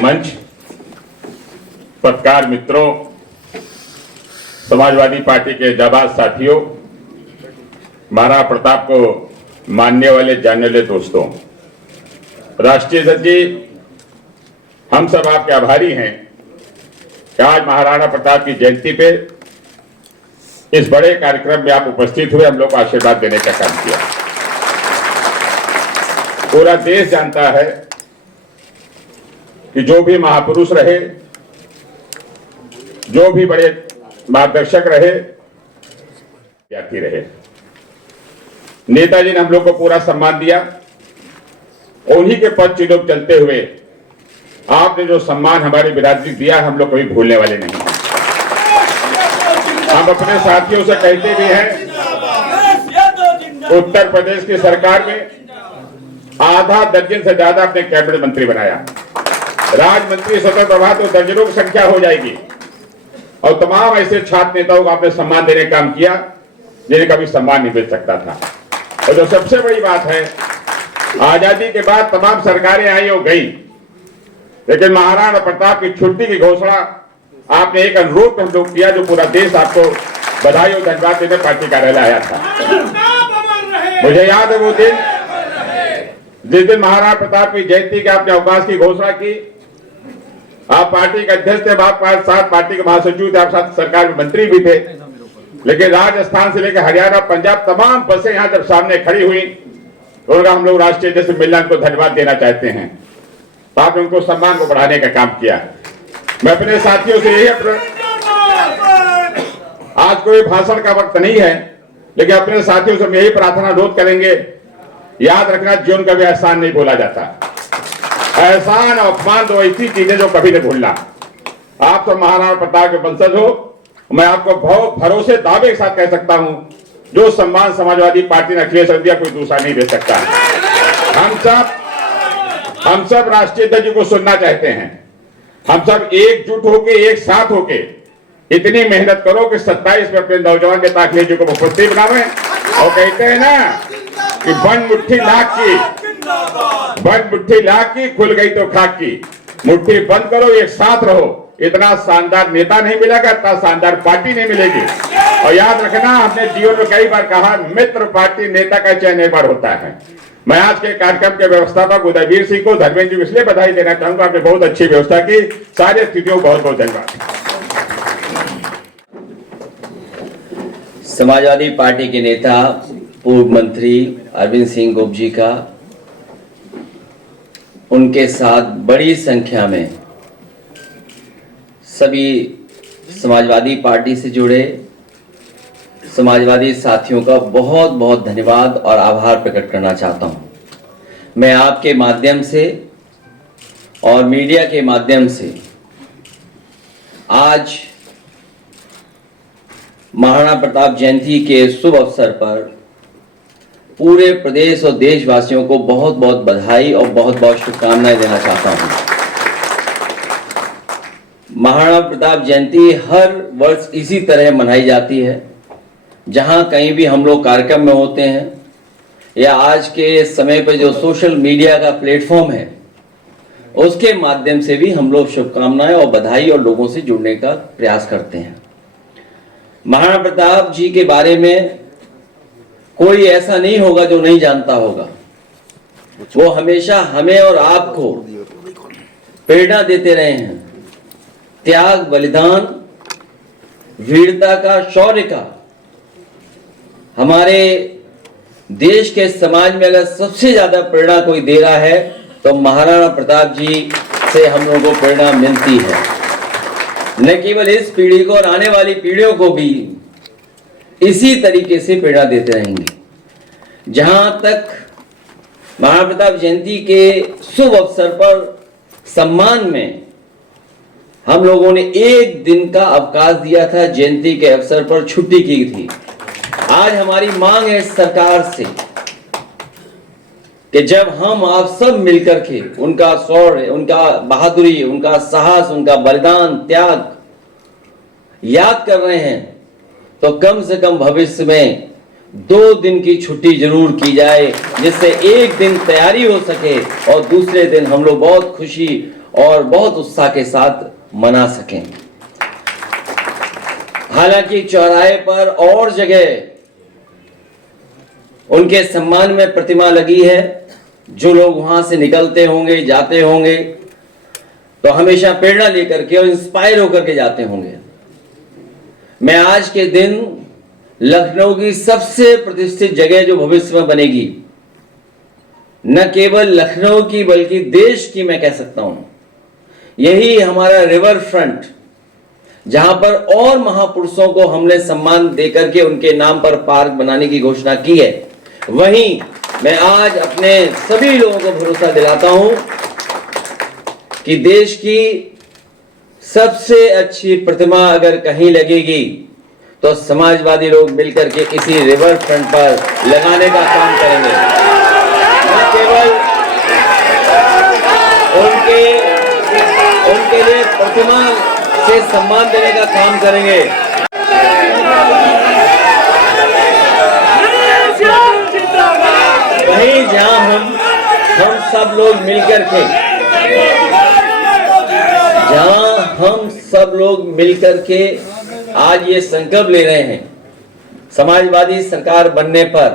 मंच, पत्रकार मित्रों, समाजवादी पार्टी के जाबाज साथियों, महाराणा प्रताप को मानने वाले जानने वाले दोस्तों, राष्ट्रीय अध्यक्ष जी, हम सब आपके आभारी हैं कि आज महाराणा प्रताप की जयंती पे इस बड़े कार्यक्रम में आप उपस्थित हुए, हम लोग को आशीर्वाद देने का काम किया। पूरा देश जानता है कि जो भी महापुरुष रहे, जो भी बड़े मार्गदर्शक रहे, विद्यार्थी रहे, नेताजी ने हम लोग को पूरा सम्मान दिया। उन्हीं के पद चिन्हों पर चलते हुए आपने जो सम्मान हमारी बिरादरी दिया, हम लोग कभी भूलने वाले नहीं हैं। हम अपने साथियों से कहते भी हैं, उत्तर प्रदेश की सरकार में आधा दर्जन से ज्यादा अपने कैबिनेट मंत्री बनाया, राज्य मंत्री स्वतंत्र प्रभार तो दर्जनों की संख्या हो जाएगी, और तमाम ऐसे छात्र नेताओं को आपने सम्मान देने का काम किया जिन्हें कभी सम्मान नहीं मिल सकता था। और जो सबसे बड़ी बात है, आजादी के बाद तमाम सरकारें आई और गई, लेकिन महाराणा प्रताप की छुट्टी की घोषणा आपने एक अनुरोध हम लोग किया, जो पूरा देश आपको बधाई और धन्यवाद देने पार्टी कार्यालय आया था। मुझे याद है वो दिन, जिस दिन महाराणा प्रताप की जयंती के आपने अवकाश की घोषणा की। आप पार्टी के अध्यक्ष थे, आपके साथ पार्टी के महासचिव थे, आप साथ सरकार में मंत्री भी थे, लेकिन राजस्थान से लेकर हरियाणा, पंजाब, तमाम बसें यहाँ जब सामने खड़ी हुई तो उनका हम लोग राष्ट्रीय अध्यक्ष मिलना को धन्यवाद देना चाहते हैं। तो आपने उनको सम्मान को बढ़ाने का काम किया। मैं अपने साथियों से यही आज कोई भाषण का वक्त नहीं है, लेकिन अपने साथियों से यही प्रार्थना रोज करेंगे, याद रखना जीवन कभी एहसान नहीं भूला जाता। एहसान और अपमान तो ऐसी चीजें जो कभी नहीं भूलना। आप तो महाराणा प्रताप के वंशज हो, मैं आपको बहुत भरोसे दावे के साथ कह सकता हूं, जो सम्मान समाजवादी पार्टी ने अखिलेश दिया कोई दूसरा नहीं दे सकता। हम सब राष्ट्रीय अध्यक्ष को सुनना चाहते हैं। हम सब एकजुट होके, एक साथ होके इतनी मेहनत करो कि 27 में अपने नौजवान नेता अखिलेश जी को मुख्यमंत्री बनावे। और कहते हैं ना कि बंद मुट्ठी लाख की खुल गई तो खाक की। मुट्ठी बंद करो, एक साथ रहो। इतना शानदार नेता नहीं मिलेगा, इतना शानदार पार्टी नहीं मिलेगी। और याद रखना, हमने जीवन में कई बार कहा, मित्र पार्टी नेता का चयन एक बार होता है। मैं आज के कार्यक्रम के व्यवस्थापक उदयवीर सिंह को, धर्मेंद्र जी को इसलिए बधाई देना चाहूंगा, आपने बहुत अच्छी व्यवस्था की। सारी स्थितियों को बहुत बहुत धन्यवाद। समाजवादी पार्टी के नेता पूर्व मंत्री अरविंद सिंह गोप जी का, उनके साथ बड़ी संख्या में सभी समाजवादी पार्टी से जुड़े समाजवादी साथियों का बहुत बहुत धन्यवाद और आभार प्रकट करना चाहता हूं। मैं आपके माध्यम से और मीडिया के माध्यम से आज महाराणा प्रताप जयंती के शुभ अवसर पर पूरे प्रदेश और देशवासियों को बहुत बहुत बधाई और बहुत बहुत शुभकामनाएं देना चाहता हूं। महाराणा प्रताप जयंती हर वर्ष इसी तरह मनाई जाती है। जहां कहीं भी हम लोग कार्यक्रम में होते हैं या आज के समय पर जो सोशल मीडिया का प्लेटफॉर्म है, उसके माध्यम से भी हम लोग शुभकामनाएं और बधाई और लोगों से जुड़ने का प्रयास करते हैं। महाराणा प्रताप जी के बारे में कोई ऐसा नहीं होगा जो नहीं जानता होगा। वो हमेशा हमें और आपको प्रेरणा देते रहे हैं। त्याग, बलिदान, वीरता का, शौर्य का। हमारे देश के समाज में अगर सबसे ज्यादा प्रेरणा कोई दे रहा है तो महाराणा प्रताप जी से हम लोगों को प्रेरणा मिलती है। न केवल इस पीढ़ी को और आने वाली पीढ़ियों को भी इसी तरीके से प्रेरणा देते रहेंगे। जहां तक महाराणा प्रताप जयंती के शुभ अवसर पर सम्मान में हम लोगों ने एक दिन का अवकाश दिया था, जयंती के अवसर पर छुट्टी की थी। आज हमारी मांग है सरकार से कि जब हम आप सब मिलकर के उनका शौर्य, उनका बहादुरी, उनका साहस, उनका बलिदान, त्याग याद कर रहे हैं, तो कम से कम भविष्य में 2 दिन की छुट्टी जरूर की जाए, जिससे एक दिन तैयारी हो सके और दूसरे दिन हम लोग बहुत खुशी और बहुत उत्साह के साथ मना सकें। हालांकि चौराहे पर और जगह उनके सम्मान में प्रतिमा लगी है। जो लोग वहां से निकलते होंगे, जाते होंगे, तो हमेशा प्रेरणा लेकर के और इंस्पायर होकर के जाते होंगे। मैं आज के दिन लखनऊ की सबसे प्रतिष्ठित जगह जो भविष्य में बनेगी, न केवल लखनऊ की बल्कि देश की मैं कह सकता हूं, यही हमारा रिवर फ्रंट, जहां पर और महापुरुषों को हमने सम्मान देकर के उनके नाम पर पार्क बनाने की घोषणा की है, वहीं मैं आज अपने सभी लोगों को भरोसा दिलाता हूं कि देश की सबसे अच्छी प्रतिमा अगर कहीं लगेगी तो समाजवादी लोग मिलकर के इसी रिवर फ्रंट पर लगाने का काम करेंगे। न केवल उनके लिए प्रतिमा से सम्मान देने का काम करेंगे, वहीं जहां हम सब लोग मिलकर के आज ये संकल्प ले रहे हैं, समाजवादी सरकार बनने पर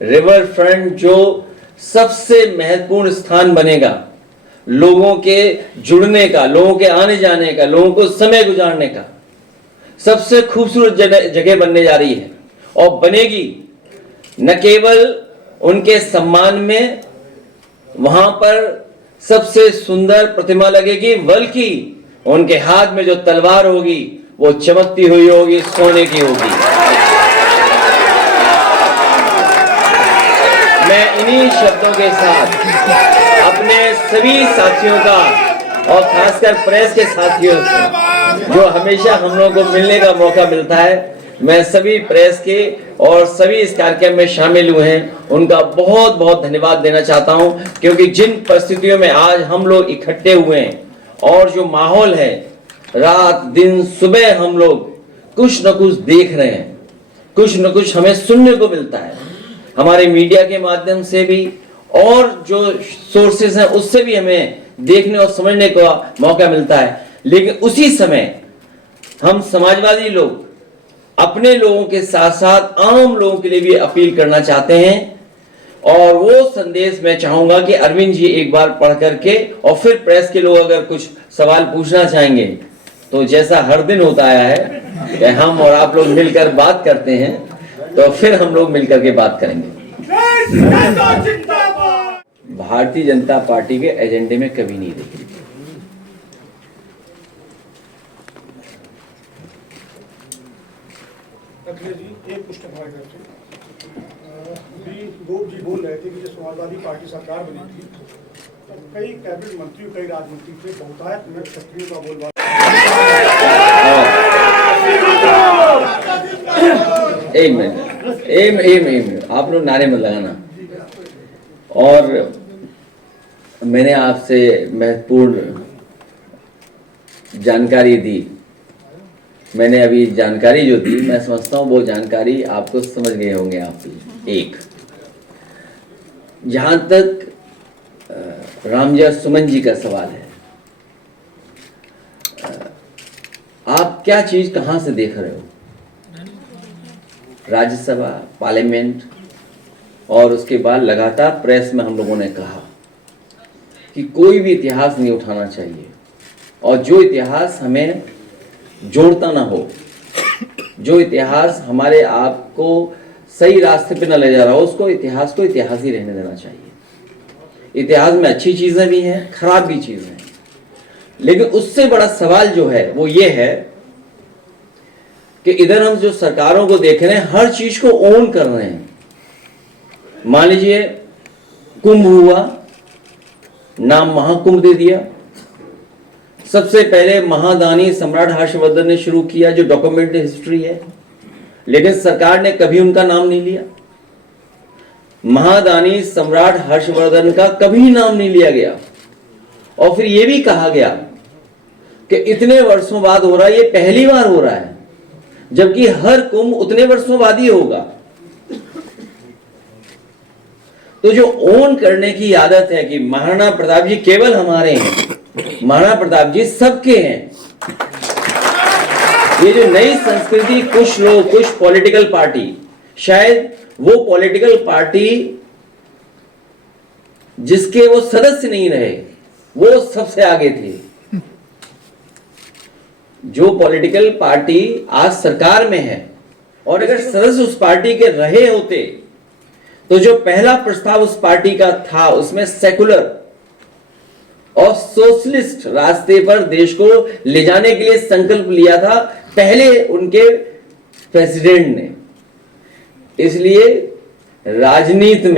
रिवर फ्रंट जो सबसे महत्वपूर्ण स्थान बनेगा, लोगों के जुड़ने का, लोगों के आने जाने का, लोगों को समय गुजारने का सबसे खूबसूरत जगह बनने जा रही है। और बनेगी न केवल उनके सम्मान में वहां पर सबसे सुंदर प्रतिमा लगेगी, बल्कि उनके हाथ में जो तलवार होगी वो चमकती हुई होगी, सोने की होगी। मैं इन्हीं शब्दों के साथ अपने सभी साथियों का और खासकर प्रेस के साथियों से, जो हमेशा हम लोगों को मिलने का मौका मिलता है, मैं सभी प्रेस के और सभी इस कार्यक्रम में शामिल हुए हैं उनका बहुत बहुत धन्यवाद देना चाहता हूं, क्योंकि जिन परिस्थितियों में आज हम लोग इकट्ठे हुए हैं और जो माहौल है, रात दिन सुबह हम लोग कुछ न कुछ देख रहे हैं, कुछ न कुछ हमें सुनने को मिलता है, हमारे मीडिया के माध्यम से भी और जो सोर्सेज हैं उससे भी हमें देखने और समझने का मौका मिलता है। लेकिन उसी समय हम समाजवादी लोग अपने लोगों के साथ साथ आम लोगों के लिए भी अपील करना चाहते हैं, और वो संदेश मैं चाहूंगा कि अरविंद जी एक बार पढ़ करके और फिर प्रेस के लोग अगर कुछ सवाल पूछना चाहेंगे तो जैसा हर दिन होता आया है कि हम और आप लोग मिलकर बात करते हैं, तो फिर हम लोग मिलकर के बात करेंगे। भारतीय जनता पार्टी के एजेंडे में कभी नहीं देखी। एक पुष्ट गोप जी बोल रहे थे कि जब समाजवादी पार्टी सरकार बनी थी तब कई कैबिनेट मंत्री, कई राजमंत्री थे, बहुतायत में क्षत्रियों का बोलबाला। एक आप लोग नारे मत लगाना। और मैंने आपसे महत्वपूर्ण जानकारी दी, मैंने अभी जानकारी जो दी, मैं समझता हूँ वो जानकारी आपको समझ गए होंगे आप भी। एक, जहां तक रामजय सुमन जी का सवाल है, आप क्या चीज कहां से देख रहे हो? राज्यसभा, पार्लियामेंट और उसके बाद लगातार प्रेस में हम लोगों ने कहा कि कोई भी इतिहास नहीं उठाना चाहिए, और जो इतिहास हमें जोड़ता ना हो, जो इतिहास हमारे आप को सही रास्ते पे न ले जा रहा हो, उसको इतिहास को इतिहास ही रहने देना चाहिए। इतिहास में अच्छी चीजें भी हैं, खराब भी चीजें हैं, लेकिन उससे बड़ा सवाल जो है वो ये है कि इधर हम जो सरकारों को देख रहे हैं, हर चीज को ओन कर रहे हैं। मान लीजिए कुंभ हुआ, नाम महाकुंभ दे दिया। सबसे पहले महादानी सम्राट हर्षवर्धन ने शुरू किया, जो डॉक्यूमेंट हिस्ट्री है, लेकिन सरकार ने कभी उनका नाम नहीं लिया। महादानी सम्राट हर्षवर्धन का कभी नाम नहीं लिया गया। और फिर यह भी कहा गया कि इतने वर्षों बाद हो रहा है, ये पहली बार हो रहा है, जबकि हर कुंभ उतने वर्षों बाद ही होगा। तो जो ओन करने की आदत है कि महाराणा प्रताप जी केवल हमारे हैं, महाराणा प्रताप जी सबके हैं, ये जो नई संस्कृति, कुछ लोग, कुछ पॉलिटिकल पार्टी, शायद वो पॉलिटिकल पार्टी जिसके वो सदस्य नहीं रहे, वो सबसे आगे थे। जो पॉलिटिकल पार्टी आज सरकार में है, और अगर सदस्य उस पार्टी के रहे होते, तो जो पहला प्रस्ताव उस पार्टी का था, उसमें सेकुलर और सोशलिस्ट रास्ते पर देश को ले जाने के लिए संकल्प लिया था पहले उनके प्रेसिडेंट ने। इसलिए राजनीति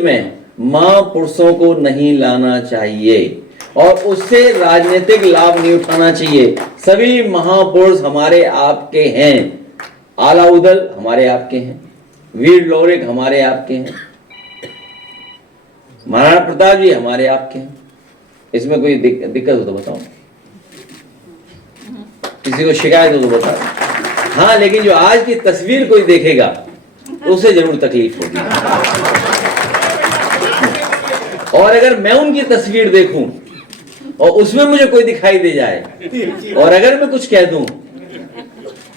में महापुरुषों को नहीं लाना चाहिए और उससे राजनीतिक लाभ नहीं उठाना चाहिए। सभी महापुरुष हमारे आपके हैं। आलाउदल हमारे आपके हैं, वीर लोरिक हमारे आपके हैं, महाराणा प्रताप जी हमारे आपके हैं। इसमें कोई दिक्कत हो तो बताओ, किसी को शिकायत हो तो बताओ। हाँ, लेकिन जो आज की तस्वीर कोई देखेगा तो उसे जरूर तकलीफ होगी। और अगर मैं उनकी तस्वीर देखूं और उसमें मुझे कोई दिखाई दे जाए और अगर मैं कुछ कह दूं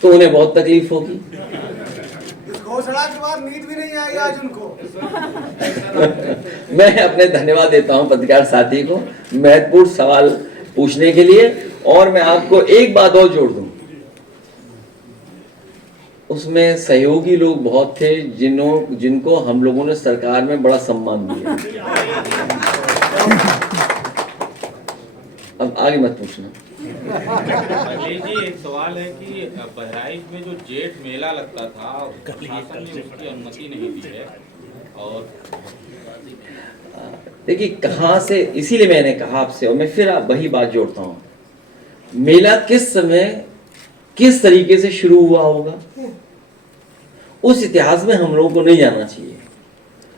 तो उन्हें बहुत तकलीफ होगी। घोषणा के बाद नींद भी नहीं आएगी आज उनको। मैं अपने धन्यवाद देता हूं पत्रकार साथी को महत्वपूर्ण सवाल पूछने के लिए। और मैं आपको एक बात और जोड़ दूं, उसमें सहयोगी लोग बहुत थे जिनको हम लोगों ने सरकार में बड़ा सम्मान दिया। अब आगे मत पूछना। अखिलेश जी, एक सवाल है कि बहराइच में जो जेठ मेला लगता था, प्रशासन ने उसकी अनुमति नहीं दी है। और देखिए कहां से, इसीलिए मैंने कहा आपसे, और मैं फिर वही बात जोड़ता हूं, मेला किस समय किस तरीके से शुरू हुआ होगा, उस इतिहास में हम लोगों को नहीं जाना चाहिए।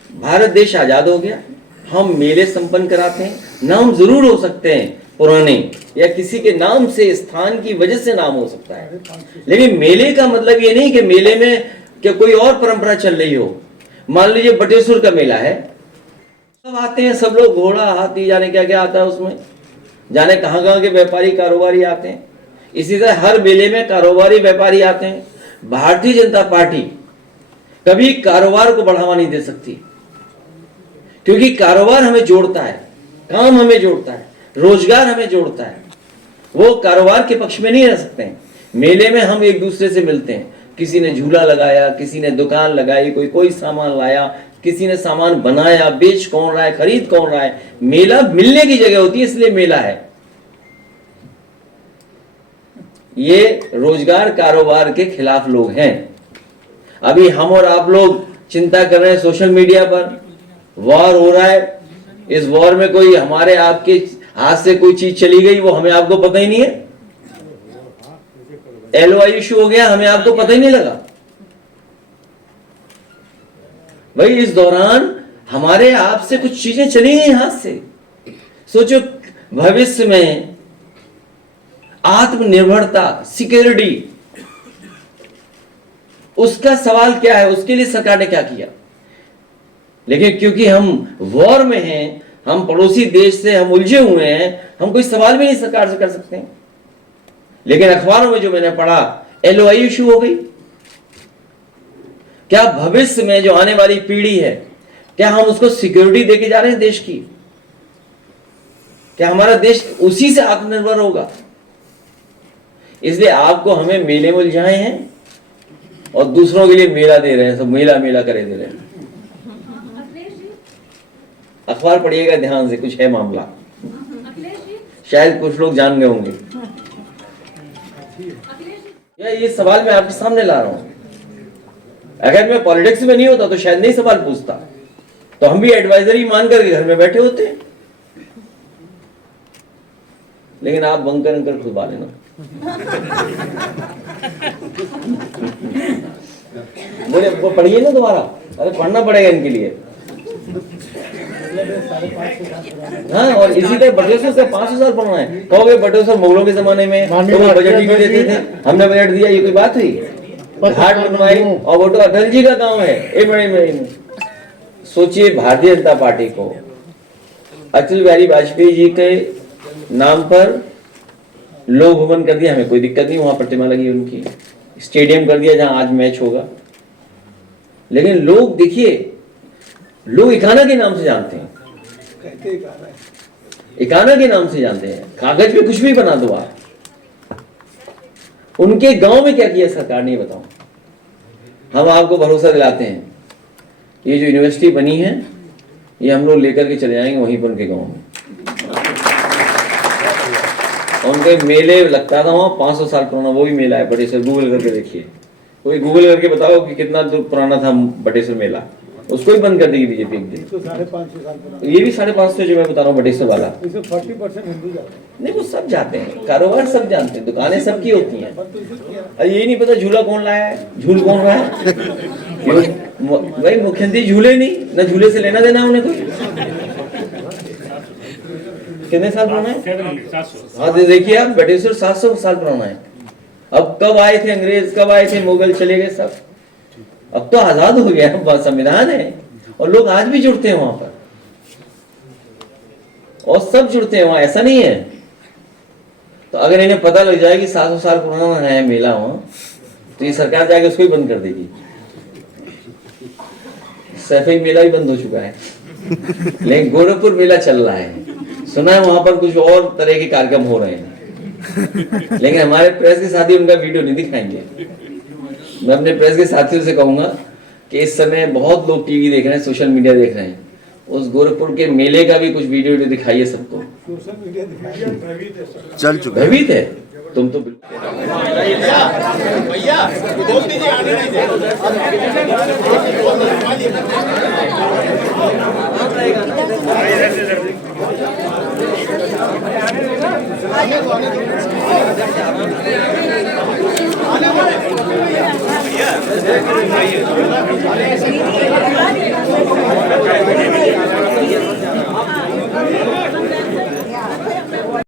भारत देश आजाद हो गया, हम मेले संपन्न कराते हैं। नाम जरूर हो सकते हैं पुराने, या किसी के नाम से, स्थान की वजह से नाम हो सकता है, लेकिन मेले का मतलब ये नहीं कि मेले में क्या कोई और परंपरा चल रही हो। मान लीजिए बटेश्वर का मेला है, सब आते हैं, सब लोग, घोड़ा हाथी जाने क्या क्या आता है उसमें, जाने कहां कहां के व्यापारी कारोबारी आते हैं। इसी तरह हर मेले में कारोबारी व्यापारी आते हैं। भारतीय जनता पार्टी कभी कारोबार को बढ़ावा नहीं दे सकती, क्योंकि कारोबार हमें जोड़ता है, काम हमें जोड़ता है, रोजगार हमें जोड़ता है। वो कारोबार के पक्ष में नहीं रह सकते हैं। मेले में हम एक दूसरे से मिलते हैं, किसी ने झूला लगाया, किसी ने दुकान लगाई, कोई सामान लाया, किसी ने सामान बनाया, बेच कौन रहा है, खरीद कौन रहा है। मेला मिलने की जगह होती है, इसलिए मेला है। ये रोजगार कारोबार के खिलाफ लोग हैं। अभी हम और आप लोग चिंता कर रहे हैं, सोशल मीडिया पर वॉर हो रहा है, इस वॉर में कोई हमारे आपके हाथ से कोई चीज चली गई, वो हमें आपको पता ही नहीं है। LOI इशू हो गया, हमें आपको पता ही नहीं लगा। भाई इस दौरान हमारे आपसे कुछ चीजें चली गई हाथ से। सोचो भविष्य में आत्मनिर्भरता, सिक्योरिटी, उसका सवाल क्या है, उसके लिए सरकार ने क्या किया। लेकिन क्योंकि हम वॉर में हैं, हम पड़ोसी देश से हम उलझे हुए हैं, हम कोई सवाल भी नहीं सरकार से कर सकते हैं। लेकिन अखबारों में जो मैंने पढ़ा, LOI इशू हो गई। क्या भविष्य में जो आने वाली पीढ़ी है, क्या हम उसको सिक्योरिटी देके जा रहे हैं देश की? क्या हमारा देश उसी से आत्मनिर्भर होगा? इसलिए आपको हमें मेले में उलझाए हैं और दूसरों के लिए मेला दे रहे हैं, सब मेला मेला करे दे रहे हैं। अखबार पढ़िएगा ध्यान से, कुछ है मामला, शायद कुछ लोग जान गए होंगे। ये सवाल मैं आपके सामने ला रहा हूं। अगर मैं पॉलिटिक्स में नहीं होता तो शायद नहीं सवाल पूछता, तो हम भी एडवाइजरी मान करके घर में बैठे होते। लेकिन आप बंकर अंकर खुलवा लेना। बोले वो पढ़िए ना दोबारा, अरे पढ़ना पड़ेगा इनके लिए। हाँ, और इसी तरह बटेश्वर से 500 साल पुराना है। कहोगे बटेश्वर मुगलों के जमाने में तो वो बजट ही नहीं देते थे, हमने बजट दिया, ये कोई बात हुई? घाट बनवाई और वो तो अटल जी का गांव है। एक मिनट सोचिए, भारतीय जनता पार्टी को अटल बिहारी वाजपेयी जी के नाम पर लोक भवन कर दिया, हमें कोई दिक्कत नहीं, वहां प्रतिमा लगी उनकी। स्टेडियम कर दिया जहां आज मैच होगा। लेकिन लोग देखिए, लोग इकाना के नाम से जानते हैं, इकाना के नाम से जानते हैं। कागज पे कुछ भी बना दो आप। उनके गांव में क्या किया सरकार ने बताओ। हम आपको भरोसा दिलाते हैं, ये जो यूनिवर्सिटी बनी है ये हम लोग लेकर के चले जाएंगे वहीं पर उनके गांव में। उनके मेले लगता था वहां 500 साल पुराना, वो भी मेला है बटेश्वर, गूगल करके देखिए। कोई गूगल करके बताओ कि कितना पुराना था बटेश्वर मेला, उसको ही बंद कर देगी बीजेपी एक दिन। 550 साल पुराना। ये भी 550 जो मैं बता रहा हूँ बटेश्वर वाला। इसमें 40% हिंदू जाते हैं। नहीं, वो सब जाते हैं, कारोबार सब जानते हैं, दुकानें सबकी होती हैं। अरे यही नहीं पता झूला कौन लाया है, झूल कौन रहा है। भाई मुख्यमंत्री झूले नहीं, ना झूले से लेना देना उन्हें कोई। कितने साल पुराना है? हाँ देखिए आप, बटेश्वर 700 साल पुराना है। अब कब आए थे अंग्रेज, कब आए थे मुगल, चले गए सब। अब तो आजाद हो गया, संविधान है, और लोग आज भी जुड़ते हैं वहां पर, और सब जुड़ते हैं वहां, ऐसा नहीं है। तो अगर इन्हें पता लग जाए कि 700 साल पुराना है मेला वहां, तो ये सरकार जाके उसको ही बंद कर देगी। सैफई मेला भी बंद हो चुका है, लेकिन गोरखपुर मेला चल रहा है। सुना है वहां पर कुछ और तरह के कार्यक्रम हो रहे हैं, लेकिन हमारे प्रेस के साथी उनका वीडियो नहीं दिखाएंगे। मैं अपने प्रेस के साथियों से कहूंगा कि इस समय बहुत लोग टीवी देख रहे हैं, सोशल मीडिया देख रहे हैं, उस गोरखपुर के मेले का भी कुछ वीडियो दिखाइए सबको। सोशल मीडिया दिखाइए, चल चुका भयभीत है तुम तो बिल्कुल। भैया